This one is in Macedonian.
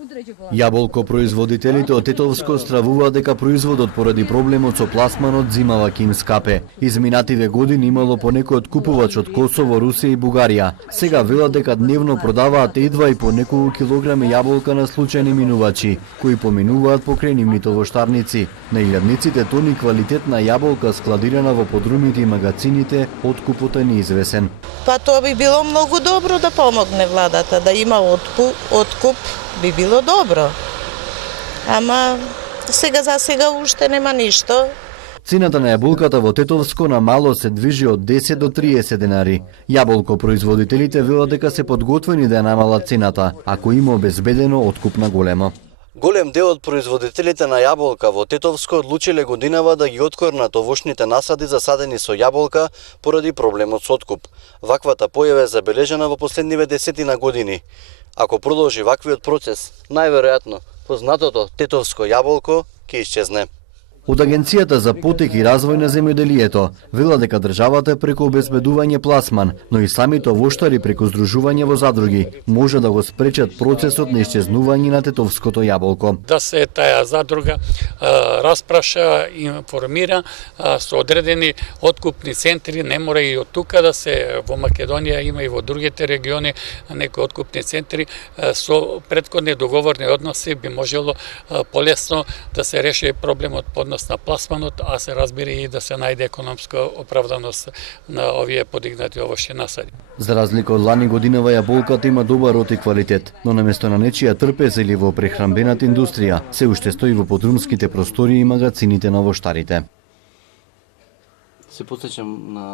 Јаболкопроизводителите од Тетовско стравуваат дека производот поради проблемот со пласманот зимава ќе им скапе. Изминативе години имало по некој откупувач од Косово, Русија и Бугарија. Сега велат дека дневно продаваат едва и по неколку килограми јаболка на случајни минувачи, кои поминуваат покрај нивните овоштарници. На илјадниците тони квалитетна јаболка складирана во подрумите и магазините, откупот е неизвесен. Па тоа би било многу добро да помогне владата, да има откуп, би било добро. Ама за сега уште нема ништо. Цената на јаболката во Тетовско на мало се движи од 10 до 30 денари. Јаболкопроизводителите велат дека се подготвени да ја намалат цената, ако има обезбедено откуп на големо. Голем дел од производителите на јаболка во Тетовско одлучиле годинава да ги откорнат овошните насади засадени со јаболка поради проблемот со откуп. Ваквата појава е забележана во последниве десетина години. Ако продолжи ваквиот процес, најверојатно познатото тетовско јаболко ќе исчезне. Од Агенцијата за потек и развој на земјоделието вела дека државата преку обезбедување пласман, но и самите овоштари преку здружување во задруги може да го спречат процесот на исчезнување на тетовското јаболко. Да се таа задруга распраша и информира со одредени откупни центри, не мора и од тука да се во Македонија, има и во другите региони некои откупни центри со претходни договорни односи би можело полесно да се реши проблемот поднос на пласманот, а се разбира и да се најде економска оправданост на овие подигнати овошји насади. За разлика од лани годинава јаболката има добар род и квалитет, но наместо на нечија трпез или во прехранбената индустрија, се уште стои во подрумските простории и магазините на овоштарите. Се потсеќам на